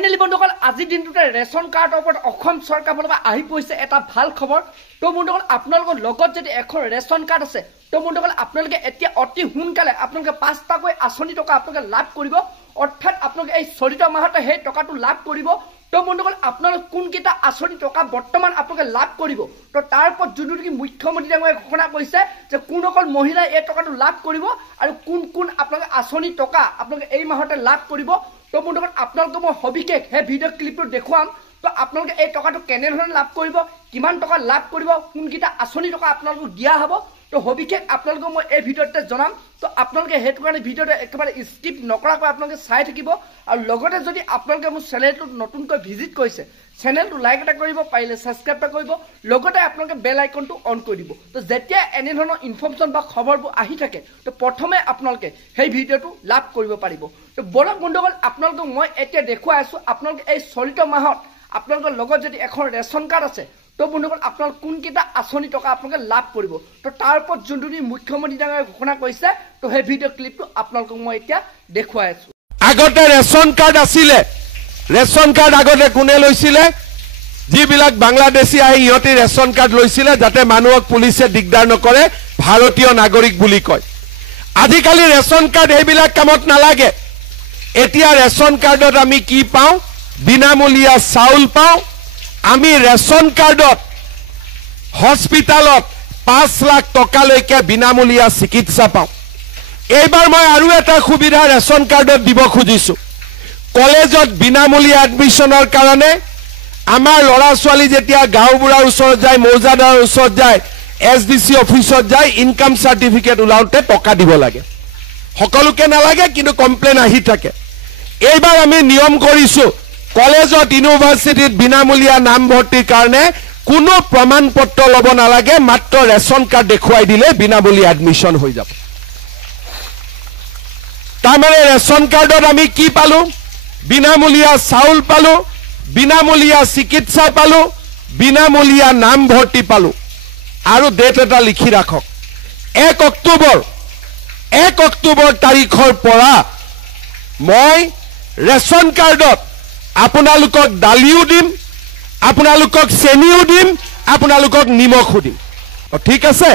Finally বন্ধুসকল আজি দিনটোতে ৰেচন কাৰ্ডৰ ওপৰত অসম চৰকাৰৰ ফালৰ পৰা আহি পৰিছে এটা ভাল খবৰ। তো বন্ধুসকল আপোনালোকৰ লগত যদি এখন ৰেচন কাৰ্ড আছে তো বন্ধুসকল আপোনালোকে এতিয়া অতি সোনকালে আপোনালোকে 5টাকৈ আঁচনি টকা আপোনালোকে লাভ কৰিব। অৰ্থাৎ আপোনালোকে এই চলিত মাহতে সেই টকাটো লাভ কৰিব। তো বন্ধুসকল আপোনালোক কোনকেইটা আঁচনি টকা বৰ্তমান আপোনালোকে লাভ কৰিব তো তাৰ ওপৰত যোনটো কি মুখ্যমন্ত্ৰী ডাঙৰীয়াই ঘোষণা কৰিছে যে কোন অকল মহিলাই এই টকাটো লাভ কৰিব আৰু কোন কোন আপোনালোকে আঁচনি টকা আপোনালোকে এই মাহতে লাভ কৰিব। তো বন্ধুসকল আপোনালোকে মই সবিশেষ সেই ভিডিঅ' ক্লিপটো দেখুৱাম। তো আপোনালোকে এই টকাটো কেনেধৰণে লাভ কৰিব, কিমান টকা লাভ কৰিব, কোনকেইটা আঁচনি টকা আপোনালোকক দিয়া হ'ব তো সবিশেষ আপোনালোকক মই এই ভিডিঅ'তে জনাম। তো আপোনালোকে সেইটো কাৰণে ভিডিঅ'টো একেবাৰে স্কিপ নকৰাকৈ আপোনালোকে চাই থাকিব। আৰু লগতে যদি আপোনালোকে মোৰ চেনেলটো নতুনকৈ ভিজিট কৰিছে চেনেলটো লাইক এটা কৰিব, পাৰিলে ছাবস্ক্ৰাইব এটা কৰিব, লগতে আপোনালোকে বেল আইকনটো অন কৰি দিব। তো যেতিয়া এনেধৰণৰ ইনফৰ্মেশ্যন বা খবৰবোৰ আহি থাকে তো প্ৰথমে আপোনালোকে সেই ভিডিঅ'টো লাভ কৰিব পাৰিব। তো বলক বন্ধুসকল আপোনালোকক মই এতিয়া দেখুৱাই আছোঁ আপোনালোকে এই চলিত মাহত আপোনালোকৰ লগত যদি এখন ৰেচন কাৰ্ড আছে তো বন্ধুসকল আপোনালোক কোনকেইটা আঁচনি টকা আপোনালোকে লাভ কৰিব। তো তাৰ ওপৰত যোনটো মুখ্যমন্ত্ৰী ডাঙৰীয়াই ঘোষণা কৰিছে তো সেই ভিডিঅ' ক্লিপটো আপোনালোকক মই এতিয়া দেখুৱাই আছোঁ। আগতে ৰেচন কাৰ্ড আছিলে, ৰেচন কাৰ্ড আগতে কোনে লৈছিলে? যিবিলাক বাংলাদেশী আহি ইহঁতে ৰেচন কাৰ্ড লৈছিলে যাতে মানুহক পুলিচে দিগদাৰ নকৰে, ভাৰতীয় নাগৰিক বুলি কয়। আজিকালি ৰেচন কাৰ্ড এইবিলাক কামত নালাগে। এতিয়া ৰেচন কাৰ্ডত আমি কি পাওঁ? বিনামূলীয়া চাউল পাওঁ। আমি ৰেচন কাৰ্ডত হস্পিটালত 5 লাখ টকালৈকে বিনামূলীয়া চিকিৎসা পাওঁ। এইবাৰ মই আৰু এটা সুবিধা ৰেচন কাৰ্ডত দিব খুজিছোঁ। কলেজত বিনামূলীয়া এডমিশ্যনৰ কাৰণে আমাৰ ল'ৰা ছোৱালী যেতিয়া গাঁওবুঢ়াৰ ওচৰত যায়, মৌজাদাৰৰ ওচৰত যায়, SDC অফিচত যায়, ইনকাম চাৰ্টিফিকেট ওলাওঁতে টকা দিব লাগে। সকলোকে নালাগে কিন্তু কমপ্লেইন আহি থাকে। এইবাৰ আমি নিয়ম কৰিছোঁ কলেজত ইউনিভাৰ্চিটিত বিনামূলীয়া নামভৰ্তিৰ কাৰণে কোনো প্ৰমাণ পত্ৰ ল'ব নালাগে, মাত্ৰ ৰেচন কাৰ্ড দেখুৱাই দিলে বিনামূলীয়া এডমিশ্যন হৈ যাব। তাৰমানে ৰেচন কাৰ্ডত আমি কি পালোঁ? বিনামূলীয়া চাউল পালোঁ, বিনামূলীয়া চিকিৎসা পালোঁ, বিনামূলীয়া নামভৰ্তি পালোঁ। আৰু ডেট এটা লিখি ৰাখক, 1 অক্টোবৰ তাৰিখৰ পৰা মই ৰেচন কাৰ্ডত আপোনালোকক দালিও দিম, আপোনালোকক চেনিও দিম, আপোনালোকক নিমখো দিম। ঠিক আছে?